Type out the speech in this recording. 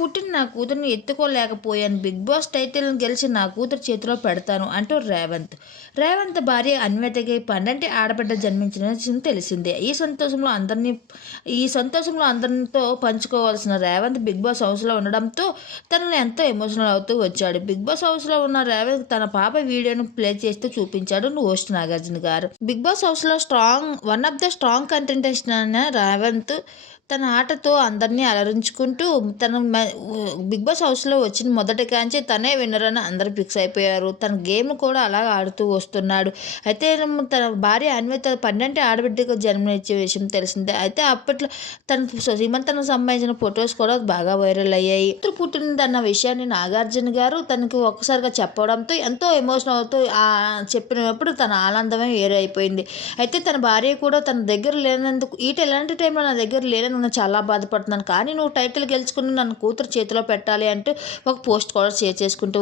పుట్టిన నా కూతుర్ని ఎత్తుకోలేకపోయాను. బిగ్ బాస్ టైటిల్ని గెలిచి నా కూతురు చేతిలో పెడతాను అంటూ రేవంత్. రేవంత్ భార్య అన్వేతకి పండంటి ఆడబిడ్డ జన్మించిన విషయం తెలిసిందే. ఈ సంతోషంలో అందరినీ ఈ సంతోషంలో అందరితో పంచుకోవాల్సిన రేవంత్ బిగ్ బాస్ హౌస్లో ఉండడంతో తనని ఎంతో ఎమోషనల్ అవుతూ వచ్చాడు. బిగ్ బాస్ హౌస్లో ఉన్న రేవంత్ తన పాప వీడియోను ప్లే చేస్తూ చూపించాడు హోస్ట్ నాగార్జున గారు. బిగ్ బాస్ హౌస్లో strong one of the strong contestant అయిన రేవంత్ తన ఆటతో అందరినీ అలరించుకుంటూ తన మ- బిగ్ బాస్ హౌస్లో వచ్చిన మొదటి కాంచే తనే విన్నర్ అని అందరూ ఫిక్స్ అయిపోయారు. తన గేమ్ కూడా అలా ఆడుతూ వస్తున్నాడు. అయితే తన భార్య అన్విత పన్నెండు ఆడబిడ్డకు జన్మనిచ్చే విషయం తెలిసిందే. అయితే అప్పట్లో తన శ్రీమంతకు సంబంధించిన ఫొటోస్ కూడా బాగా వైరల్ అయ్యాయి. పుట్టిన పుట్టిందన్న విషయాన్ని నాగార్జున గారు తనకు ఒక్కసారిగా చెప్పడంతో ఎంతో ఎమోషనల్ అవుతూ చెప్పినప్పుడు తన ఆనందమే వేరే అయిపోయింది. అయితే తన భార్య కూడా తన దగ్గర లేనందుకు ఈట ఎలాంటి టైంలో నా దగ్గర లేనని నేను చాలా బాధపడుతున్నాను. కానీ నువ్వు టైటిల్ గెలుచుకుని నన్ను కూతురు చేతిలో పెట్టాలి అంటూ ఒక పోస్ట్ కూడా షేర్ చేసుకుంటూ